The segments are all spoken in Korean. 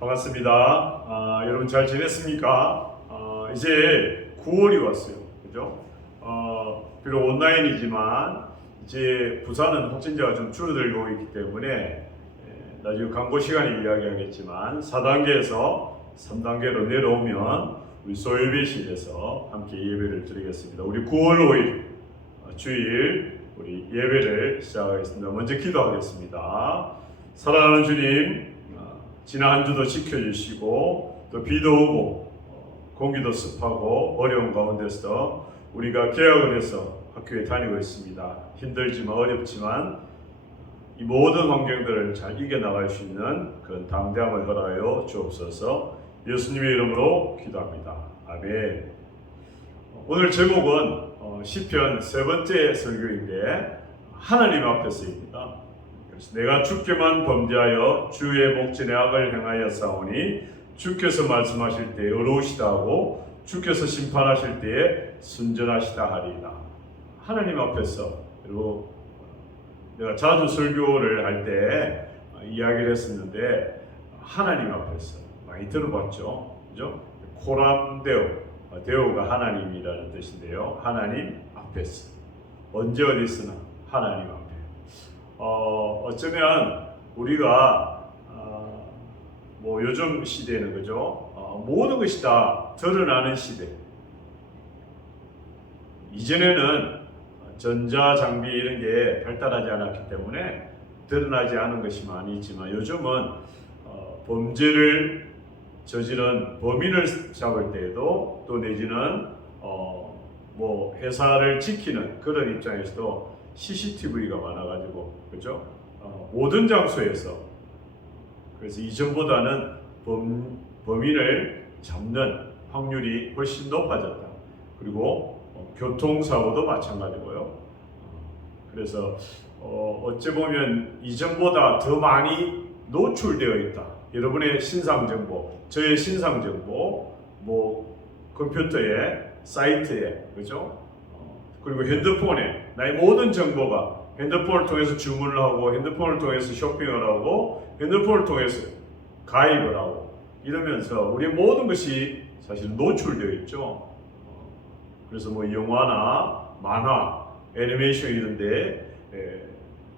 반갑습니다. 여러분 잘 지냈습니까? 이제 9월이 왔어요. 그죠? 비록 온라인이지만 이제 부산은 확진자가 좀 줄어들고 있기 때문에 나중에 광고 시간에 이야기하겠지만 4단계에서 3단계로 내려오면 우리 소예배실에서 함께 예배를 드리겠습니다. 우리 9월 5일 주일 우리 예배를 시작하겠습니다. 먼저 기도하겠습니다. 사랑하는 주님, 지난 한 주도 지켜주시고 또 비도 오고 공기도 습하고 어려운 가운데서 우리가 개학을 해서 학교에 다니고 있습니다. 힘들지만 어렵지만 이 모든 환경들을 잘 이겨나갈 수 있는 그런 담대함을 허락하여 주옵소서. 예수님의 이름으로 기도합니다. 아멘. 오늘 제목은 시편 세 번째 설교인데 하나님 앞에서입니다. 그래서 내가 주께만 범죄하여 주의 목전에 악을 행하여 싸우니 주께서 말씀하실 때 의로우시다 하고 주께서 심판하실 때에 순전하시다 하리이다. 하나님 앞에서, 그리고 내가 자주 설교를 할 때 이야기를 했었는데 하나님 앞에서 많이 들어봤죠, 그죠? 코람데오, 데오가 하나님이라는 뜻인데요. 하나님 앞에서 언제 어디서나 하나님 앞에. 어쩌면 우리가 뭐 요즘 시대는 그죠? 모든 것이 다 드러나는 시대. 이전에는 전자장비 이런 게 발달하지 않았기 때문에 드러나지 않은 것이 많이 있지만 요즘은 범죄를 저지른 범인을 잡을 때에도 또 내지는 뭐 회사를 지키는 그런 입장에서도 CCTV가 많아가지고 그죠? 모든 장소에서, 그래서 이전보다는 범인을 잡는 확률이 훨씬 높아졌다. 그리고 교통사고도 마찬가지고요. 그래서 어찌 보면 이전보다 더 많이 노출되어 있다. 여러분의 신상정보, 저의 신상정보, 뭐 컴퓨터에, 사이트에, 그죠? 그리고 핸드폰에 나의 모든 정보가 핸드폰을 통해서 주문을 하고 핸드폰을 통해서 쇼핑을 하고 핸드폰을 통해서 가입을 하고 이러면서 우리의 모든 것이 사실 노출되어 있죠. 그래서 뭐 영화나 만화, 애니메이션 이런데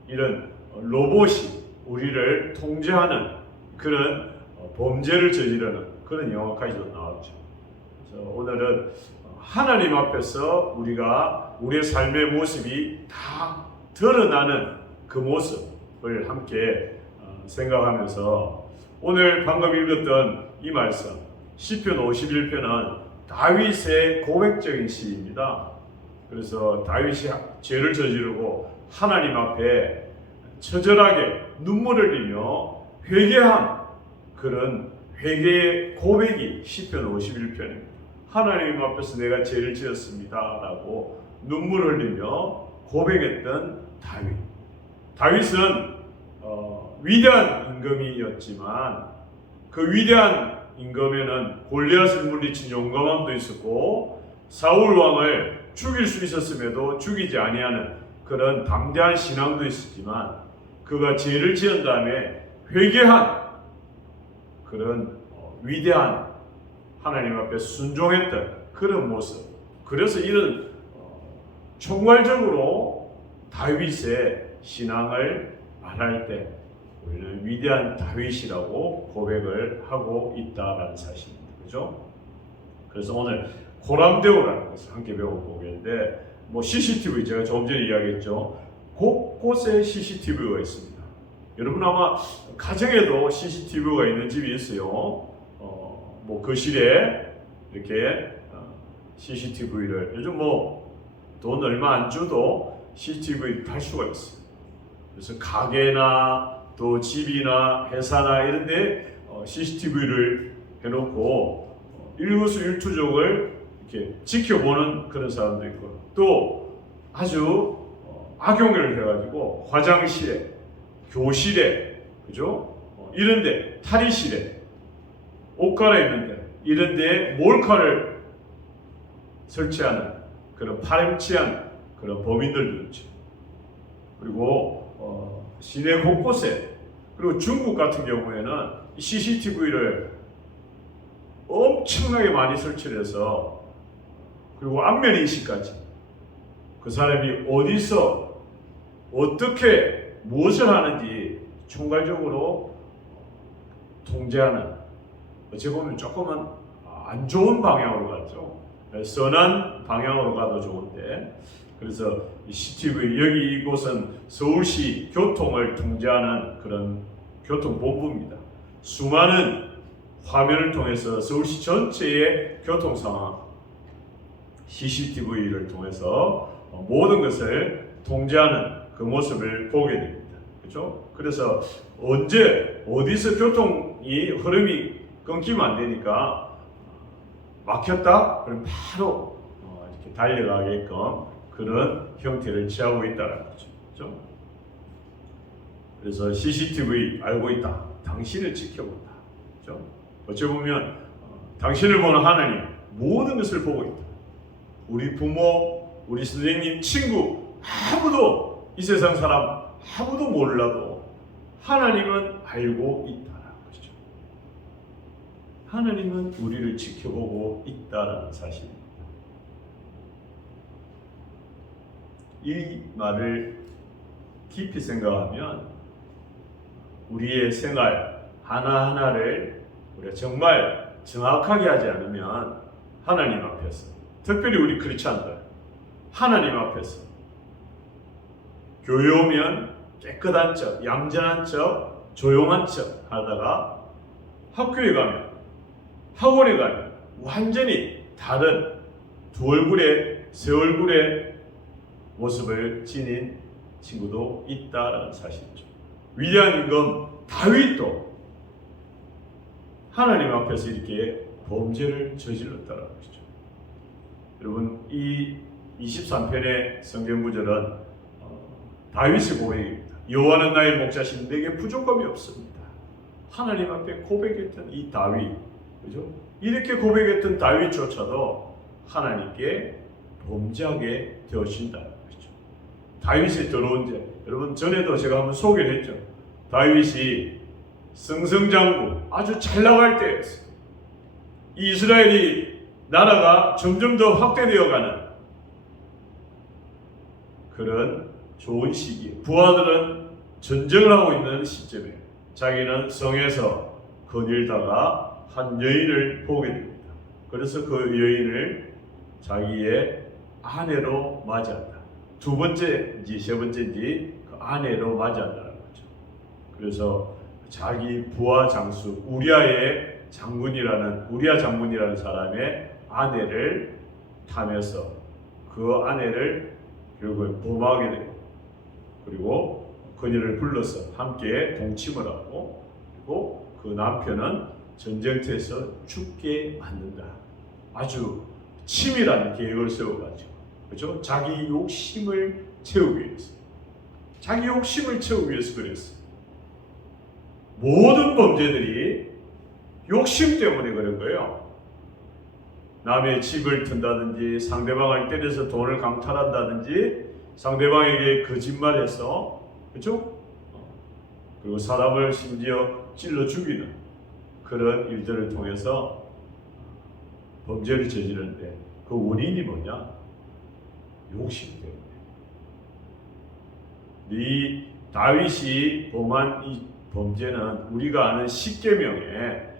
이런 로봇이 우리를 통제하는 그런 범죄를 저지르는 그런 영화까지도 나왔죠. 그래서 오늘은 하나님 앞에서 우리가 우리의 삶의 모습이 다 드러나는 그 모습을 함께 생각하면서 오늘 방금 읽었던 이 말씀 시편 51편은 다윗의 고백적인 시입니다. 그래서 다윗이 죄를 저지르고 하나님 앞에 처절하게 눈물을 흘리며 회개한 그런 회개의 고백이 시편 51편입니다. 하나님 앞에서 내가 죄를 지었습니다 라고 눈물을 흘리며 고백했던 다윗. 다윗은 위대한 임금이었지만 그 위대한 임금에는 골리앗을 물리친 용감함도 있었고 사울 왕을 죽일 수 있었음에도 죽이지 아니하는 그런 담대한 신앙도 있었지만 그가 죄를 지은 다음에 회개한 그런 위대한 하나님 앞에 순종했던 그런 모습. 그래서 이런 총괄적으로 다윗의 신앙을 말할 때 우리는 위대한 다윗이라고 고백을 하고 있다라는 사실입니다. 그죠? 그래서 오늘 코람데오라는 것을 함께 배워보겠는데 뭐 CCTV 제가 조금 전에 이야기했죠. 곳곳에 CCTV가 있습니다. 여러분 아마 가정에도 CCTV가 있는 집이 있어요. 뭐 거실에 이렇게 CCTV를 요즘 뭐 돈 얼마 안 줘도 CCTV 달 수가 있어요. 그래서 가게나 또 집이나 회사나 이런 데 CCTV를 해놓고 일거수일투족을 이렇게 지켜보는 그런 사람도 있고 또 아주 악용을 해가지고 화장실에, 교실에, 그죠? 이런데 탈의실에, 옷 갈아입는데 이런데 몰카를 설치하는 그런 파렴치한 그런 범인들도 있죠. 그리고 시내 곳곳에 그리고 중국 같은 경우에는 CCTV를 엄청나게 많이 설치를 해서, 그리고 안면인식까지 그 사람이 어디서 어떻게 무엇을 하는지 총괄적으로 통제하는, 어찌 보면 조금은 안 좋은 방향으로 가죠. 선한 방향으로 가도 좋은데, 그래서 CCTV, 여기 이곳은 서울시 교통을 통제하는 그런 교통본부입니다. 수많은 화면을 통해서 서울시 전체의 교통 상황, CCTV를 통해서 모든 것을 통제하는 그 모습을 보게 됩니다. 그렇죠? 그래서 언제 어디서 교통이 흐름이 끊기면 안 되니까 막혔다? 그럼 바로 이렇게 달려가게끔 그런 형태를 취하고 있다는 거죠. 그렇죠? 그래서 CCTV 알고 있다. 당신을 지켜본다. 그렇죠? 어찌 보면 당신을 보는 하나님 모든 것을 보고 있다. 우리 부모, 우리 선생님, 친구 아무도, 이 세상 사람 아무도 몰라도 하나님은 알고 있다는 것이죠. 하나님은 우리를 지켜보고 있다는 사실입니다. 이 말을 깊이 생각하면 우리의 생활 하나하나를 우리가 정말 정확하게 하지 않으면 하나님 앞에서, 특별히 우리 크리스찬들 하나님 앞에서 교회 오면 깨끗한 척, 얌전한 척, 조용한 척 하다가 학교에 가면, 학원에 가면 완전히 다른 두 얼굴의, 세 얼굴의 모습을 지닌 친구도 있다는 사실이죠. 위대한 임금 다윗도 하나님 앞에서 이렇게 범죄를 저질렀다는 것이죠. 여러분, 이 23편의 성경 구절은 다윗의 고백입니다. 여호와는 나의 목자신, 내게 부족함이 없습니다. 하나님 앞에 고백했던 이 다윗, 그죠? 이렇게 고백했던 다윗조차도 하나님께 범죄하게 되어진다는 것이죠. 다윗의 더러운 죄, 여러분 전에도 제가 한번 소개를 했죠. 다윗이 승승장구 아주 잘 나갈 때였어요. 이스라엘이 나라가 점점 더 확대되어가는 그런 좋은 시기에, 부하들은 전쟁을 하고 있는 시점에 자기는 성에서 거닐다가 한 여인을 보게 됩니다. 그래서 그 여인을 자기의 아내로 맞이한다. 두 번째인지 세 번째인지 그 아내로 맞이한다는 거죠. 그래서 자기 부하 장수 우리아 장군이라는 사람의 아내를 타면서 그 아내를 결국에 범하게 되고, 그리고 그녀를 불러서 함께 동침을 하고, 그리고 그 남편은 전쟁터에서 죽게 만든다. 아주 치밀한 계획을 세워가지고, 그렇죠? 자기 욕심을 채우기 위해서, 자기 욕심을 채우기 위해서 그랬어요. 모든 범죄들이 욕심 때문에 그런 거예요. 남의 집을 튼다든지, 상대방을 때려서 돈을 강탈한다든지, 상대방에게 거짓말해서, 그렇죠? 그리고 사람을 심지어 찔러 죽이는 그런 일들을 통해서 범죄를 저지르는데, 그 원인이 뭐냐? 욕심 때문에. 이 다윗이 범한 이 범죄는 우리가 아는 십계명에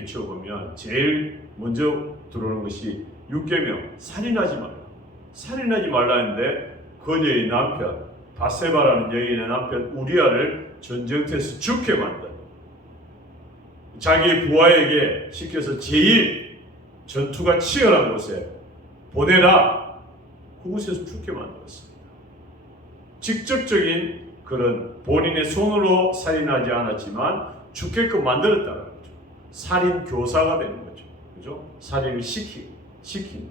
비춰보면 제일 먼저 들어오는 것이 6계명, 살인하지 말라. 살인하지 말라 했는데 그녀의 남편, 바세바라는 여인의 남편 우리아를 전쟁터에서 죽게 만든, 자기 부하에게 시켜서 제일 전투가 치열한 곳에 보내라, 그곳에서 죽게 만들었습니다. 직접적인 그런 본인의 손으로 살인하지 않았지만 죽게끔 만들었다는 거죠. 살인 교사가 되는 거죠. 그죠? 살인을 시킨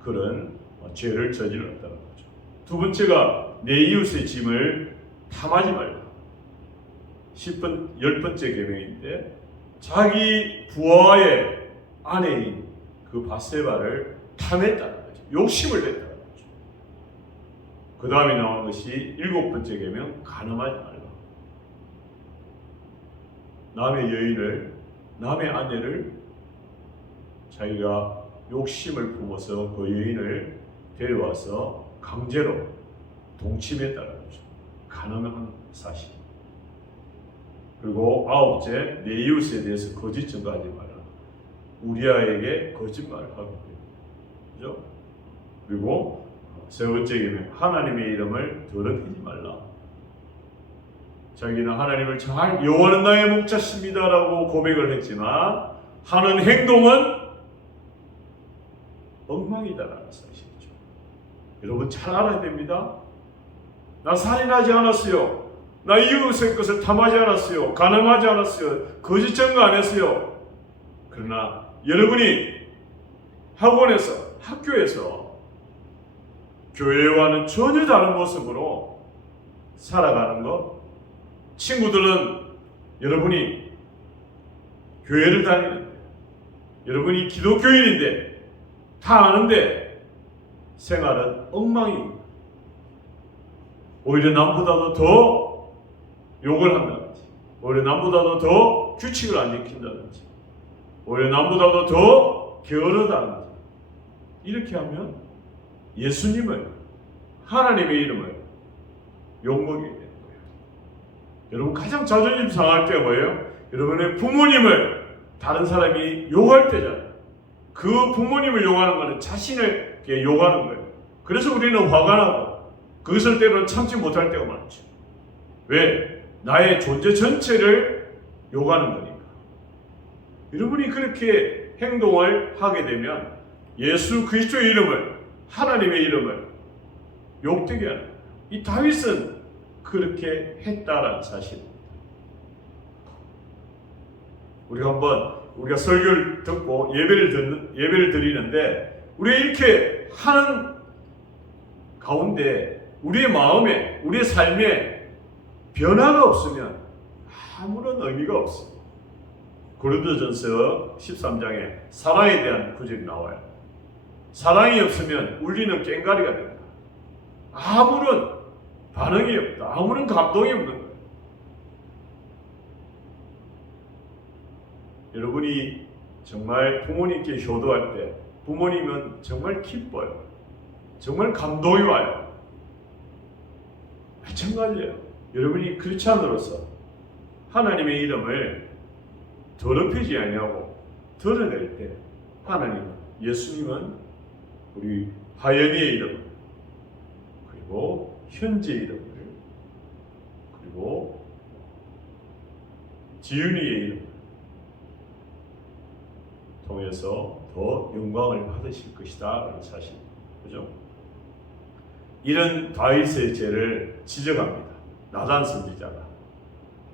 그런 죄를 저질렀다는 거죠. 두 번째가 내 이웃의 짐을 탐하지 말라. 10번째 계명인데, 자기 부하의 아내인 그 바세바를 탐했다는 거죠. 욕심을 냈다는 거죠. 그 다음에 나오는 것이 7번째 계명, 간음하지 말라. 남의 여인을, 남의 아내를 자기가 욕심을 품어서 그 여인을 데려와서 강제로 동침했다는 거죠. 가능한 사실. 그리고 아홉째, 내 이웃에 대해서 거짓 증거하지 마라. 우리아에게 거짓말을 하고 그죠? 그리고 세 번째 계명, 하나님의 이름을 더럽히지 말라. 자기는 하나님을 잘 여호와는 나의 목자십니다라고 고백을 했지만 하는 행동은 엉망이다라는 사실이죠. 여러분 잘 알아야 됩니다. 나 살인하지 않았어요. 나 이웃의 것을 탐하지 않았어요. 가늠하지 않았어요. 거짓 증거 안 했어요. 그러나 여러분이 학원에서, 학교에서 교회와는 전혀 다른 모습으로 살아가는 것, 친구들은 여러분이 교회를 다니는데, 여러분이 기독교인인데 다 아는데 생활은 엉망입니다. 오히려 남보다도 더 욕을 한다든지, 오히려 남보다도 더 규칙을 안 지킨다든지, 오히려 남보다도 더 게으르다든지, 이렇게 하면 예수님을, 하나님의 이름을 욕먹이게 되는 거예요. 여러분 가장 자존심 상할 때가 뭐예요? 여러분의 부모님을 다른 사람이 욕할 때잖아요. 그 부모님을 욕하는 것은 자신을 욕하는 거예요. 그래서 우리는 화가 나고 그것을 때로는 참지 못할 때가 많죠. 왜? 나의 존재 전체를 욕하는 거니까. 여러분이 그렇게 행동을 하게 되면 예수 그리스도의 이름을, 하나님의 이름을 욕되게 하는 거예요. 이 다윗은 그렇게 했다라는 사실입니다. 우리가 설교를 듣고 예배를 드리는데 우리가 이렇게 하는 가운데 우리의 마음에, 우리의 삶에 변화가 없으면 아무런 의미가 없습니다. 고린도전서 13장에 사랑에 대한 구절이 나와요. 사랑이 없으면 울리는 꽹과리가 된다. 아무런 반응이 없다. 아무런 감동이 없는 거예요. 여러분이 정말 부모님께 효도할 때 부모님은 정말 기뻐요. 정말 감동이 와요. 마찬가지예요. 여러분이 크리스찬으로서 하나님의 이름을 더럽히지 아니하고 드러낼 때 하나님은, 예수님은 우리 하연이의 이름을, 그리고 현재의 이름을, 그리고 지윤이의 이름을 통해서 더 영광을 받으실 것이다 라는 사실, 그죠? 이런 다윗의 죄를 지적합니다. 나단 선지자가.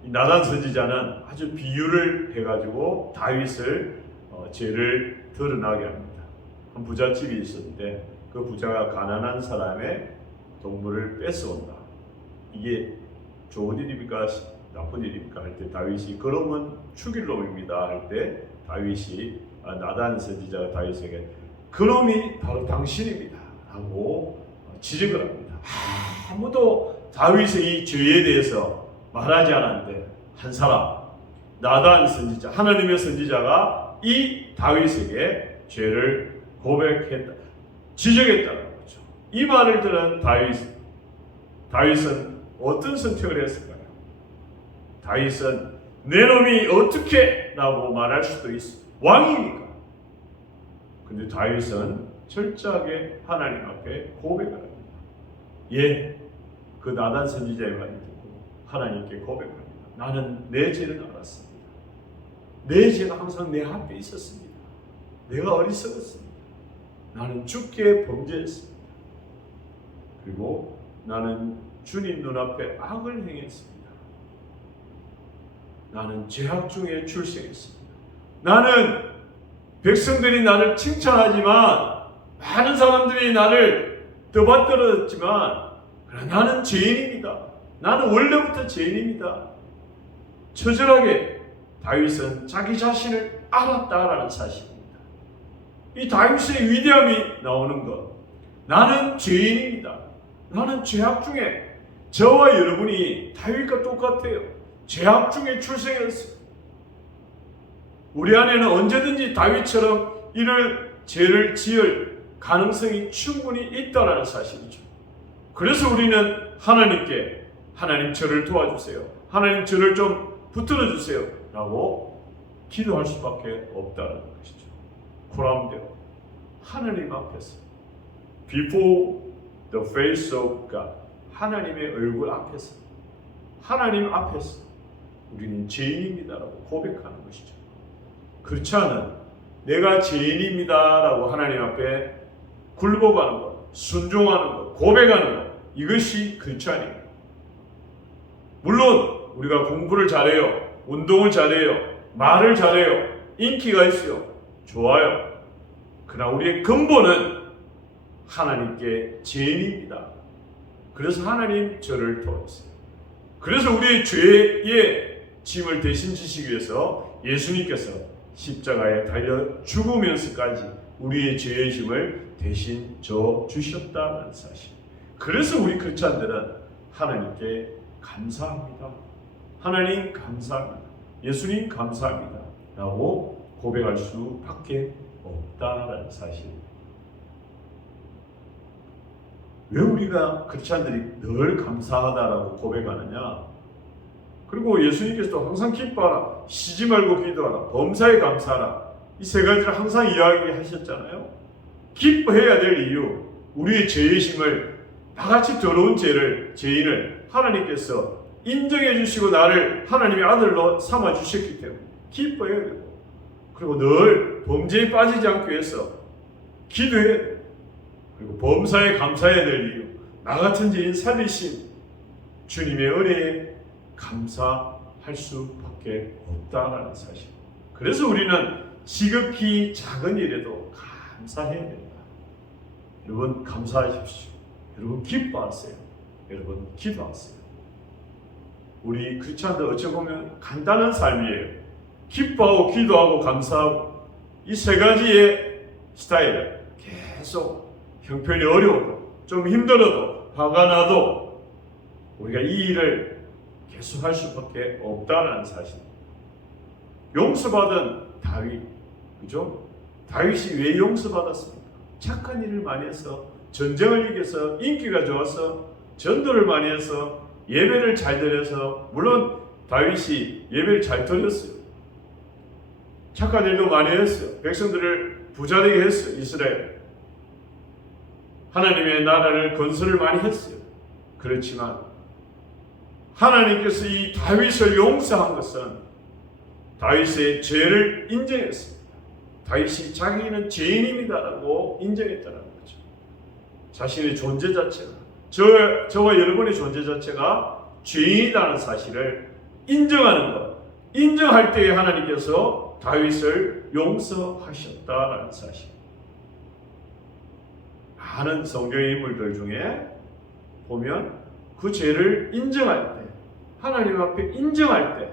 이 나단 선지자는 아주 비유를 해가지고 다윗을 죄를 드러나게 합니다. 한 부잣집이 있었는데 그 부자가 가난한 사람의 동물을 뺏어온다. 이게 좋은 일입니까? 나쁜 일입니까? 할 때 다윗이 그러면 죽일 놈입니다. 할 때 다윗이 나단 선지자가 다윗에게 그놈이 바로 당신입니다. 라고 지적을 합니다. 아무도 다윗의 이 죄에 대해서 말하지 않았는데 한 사람, 나단 선지자, 하나님의 선지자가 이 다윗에게 죄를 고백했다, 지적했다는 거죠. 이 말을 들은 다윗은 어떤 선택을 했을까요? 다윗은 내 놈이 어떻게 라고 말할 수도 있어. 왕이니까. 근데 다윗은 철저하게 하나님 앞에 고백을 합니다. 예, 그 나단 선지자의 말을 듣고 하나님께 고백합니다. 나는 내 죄를 알았습니다. 내 죄가 항상 내 앞에 있었습니다. 내가 어리석었습니다. 나는 주께 범죄했습니다. 그리고 나는 주님 눈앞에 악을 행했습니다. 나는 죄악 중에 출생했습니다. 나는 백성들이 나를 칭찬하지만 많은 사람들이 나를 떠받들었지만 나는 죄인입니다. 나는 원래부터 죄인입니다. 처절하게 다윗은 자기 자신을 알았다라는 사실입니다. 이 다윗의 위대함이 나오는 것. 나는 죄인입니다. 나는 죄악 중에, 저와 여러분이 다윗과 똑같아요. 죄악 중에 출생했어요. 우리 안에는 언제든지 다윗처럼 이를 죄를 지을 가능성이 충분히 있다라는 사실이죠. 그래서 우리는 하나님께 하나님 저를 도와주세요. 하나님 저를 좀 붙들어 주세요. 라고 기도할 수밖에 없다는 것이죠. 그런데 하나님 앞에서 before the face of God, 하나님의 얼굴 앞에서, 하나님 앞에서 우리는 죄인입니다라고 고백하는 것이죠. 그렇지 않은 내가 죄인입니다라고 하나님 앞에 굴복하는 것, 순종하는 것, 고백하는 것, 이것이 그렇지 아닙니다. 물론 우리가 공부를 잘해요, 운동을 잘해요, 말을 잘해요, 인기가 있어요, 좋아요. 그러나 우리의 근본은 하나님께 죄인입니다. 그래서 하나님 저를 도와주세요. 그래서 우리의 죄의 짐을 대신 지시기 위해서 예수님께서 십자가에 달려 죽으면서까지 우리의 죄의 짐을 대신 져 주셨다는 사실. 그래서 우리 크리스찬들은 하나님께 감사합니다. 하나님 감사합니다. 예수님 감사합니다. 라고 고백할 수밖에 없다라는 사실. 왜 우리가 크리스찬들이 늘 감사하다라고 고백하느냐? 그리고 예수님께서도 항상 기뻐하라, 쉬지 말고 기도하라, 범사에 감사하라, 이 세 가지를 항상 이야기하셨잖아요. 기뻐해야 될 이유, 우리의 죄의심을, 나같이 더러운 죄인을 하나님께서 인정해 주시고 나를 하나님의 아들로 삼아 주셨기 때문에 기뻐해야 되고, 그리고 늘 범죄에 빠지지 않기 위해서 기도해야 되고, 그리고 범사에 감사해야 될 이유, 나 같은 죄인 살리신 주님의 은혜에 감사할 수밖에 없다라는 사실. 그래서 우리는 지극히 작은 일에도 감사해야 된다. 여러분 감사하십시오. 여러분 기뻐하세요. 여러분 기도하세요. 우리 크리스찬들 어찌 보면 간단한 삶이에요. 기뻐하고 기도하고 감사하고 이 세 가지의 스타일을 계속 형편이 어려워도 좀 힘들어도 화가 나도 우리가 이 일을 계속 할 수밖에 없다는 사실. 용서받은 다윗, 그죠? 다윗이 왜 용서받았습니까? 착한 일을 많이 해서, 전쟁을 이겨서, 인기가 좋아서, 전도를 많이 해서, 예배를 잘 드려서. 물론 다윗이 예배를 잘 드렸어요. 착한 일도 많이 했어요. 백성들을 부자되게 했어요. 이스라엘 하나님의 나라를 건설을 많이 했어요. 그렇지만 하나님께서 이 다윗을 용서한 것은 다윗의 죄를 인정했습니다. 다윗이 자기는 죄인입니다라고 인정했다는 거죠. 자신의 존재 자체가, 저와 여러분의 존재 자체가 죄인이라는 사실을 인정하는 것, 인정할 때에 하나님께서 다윗을 용서하셨다라는 사실. 많은 성경의 인물들 중에 보면 그 죄를 인정할 때, 하나님 앞에 인정할 때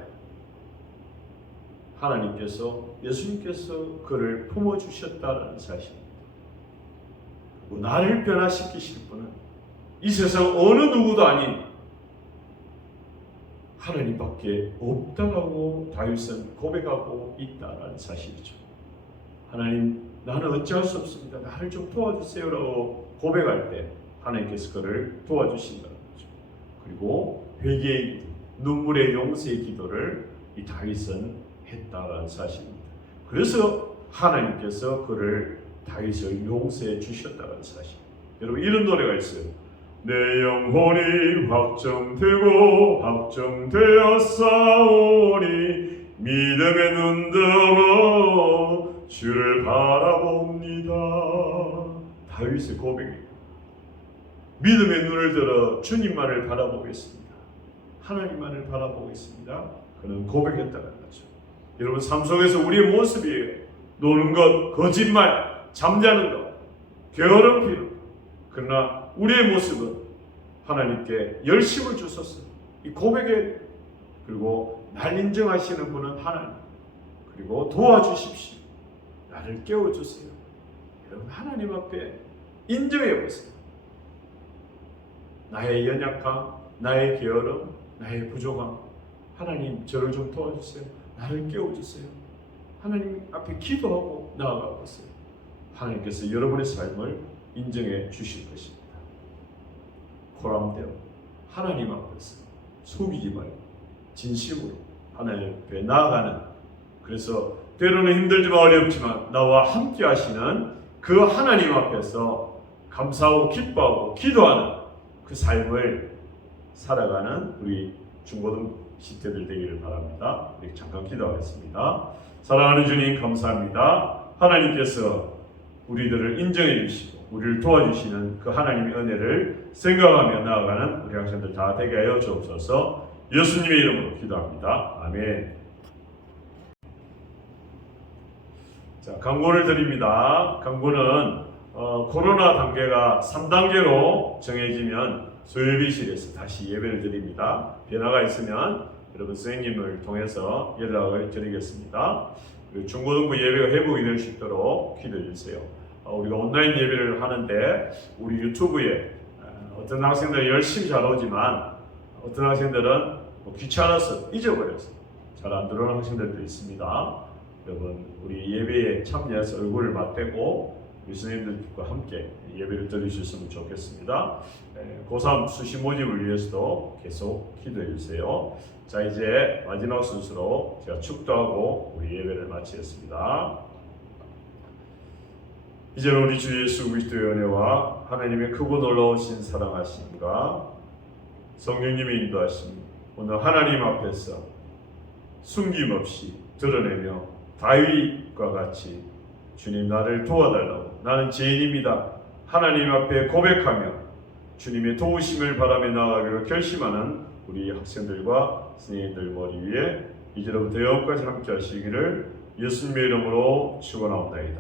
하나님께서, 예수님께서 그를 품어주셨다는 사실입니다. 나를 변화시키실 분은 이 세상 어느 누구도 아닌 하나님밖에 없다라고 다윗은 고백하고 있다는 사실이죠. 하나님, 나는 어찌할 수 없습니다. 나를 좀 도와주세요라고 고백할 때 하나님께서 그를 도와주신다는 거죠. 그리고 회개의 기도, 눈물의 용서의 기도를 이 다윗은 했다라는 사실입니다. 그래서 하나님께서 그를 다윗을 용서해 주셨다는 사실. 여러분 이런 노래가 있어요. 내 영혼이 확정되고 확정되었사오니 믿음의 눈들어 주를 바라봅니다. 다윗의 고백입니다. 믿음의 눈을 들어 주님만을 바라보겠습니다. 하나님만을 바라보겠습니다. 그는 고백했다는 거죠. 여러분 삶 속에서 우리의 모습이에요. 노는 것, 거짓말, 잠자는 것, 게으름 피는. 그러나 우리의 모습은 하나님께 열심을 주셨어요. 이 고백에, 그리고 날 인정하시는 분은 하나님. 그리고 도와주십시오. 나를 깨워주세요. 여러분 하나님 앞에 인정해 보세요. 나의 연약함, 나의 게으름, 나의 부족함. 하나님 저를 좀 도와주세요. 나를 깨워주세요. 하나님 앞에 기도하고 나아가고 있어요. 하나님께서 여러분의 삶을 인정해 주실 것입니다. 코람되어 하나님 앞에서 속이지 말고 진심으로 하나님 앞에 나아가는, 그래서 때로는 힘들지만 어렵지만 나와 함께 하시는 그 하나님 앞에서 감사하고 기뻐하고 기도하는 그 삶을 살아가는 우리 중고등 시대들 되기를 바랍니다. 우리 잠깐 기도하겠습니다. 사랑하는 주님 감사합니다. 하나님께서 우리들을 인정해 주시고 우리를 도와주시는 그 하나님의 은혜를 생각하며 나아가는 우리 학생들 다 되게 하여 주옵소서. 예수님의 이름으로 기도합니다. 아멘. 자, 광고를 드립니다. 광고는 코로나 단계가 3단계로 정해지면 소예비실에서 다시 예배를 드립니다. 변화가 있으면 여러분 선생님을 통해서 연락을 드리겠습니다. 중고등부 예배가 회복이 될 수 있도록 기도해 주세요. 우리가 온라인 예배를 하는데 우리 유튜브에 어떤 학생들은 열심히 잘 오지만 어떤 학생들은 귀찮아서 잊어버려서 잘 안 들어오는 학생들도 있습니다. 여러분 우리 예배에 참여해서 얼굴을 맞대고 우리 선생님들과 함께 예배를 드리셨으면 좋겠습니다. 고3 수시 모집을 위해서도 계속 기도해 주세요. 자, 이제 마지막 순서로 제가 축도하고 우리 예배를 마치겠습니다. 이제는 우리 주 예수 그리스도의 은혜와 하나님의 크고 놀라우신 사랑하심과 성령님의 인도하심, 오늘 하나님 앞에서 숨김없이 드러내며 다윗과 같이 주님 나를 도와달라고, 나는 죄인입니다, 하나님 앞에 고백하며 주님의 도우심을 바라며 나아가기로 결심하는 우리 학생들과 선생님들 머리 위에 이제로부터 영원까지 함께 하시기를 예수님의 이름으로 축원하옵나이다.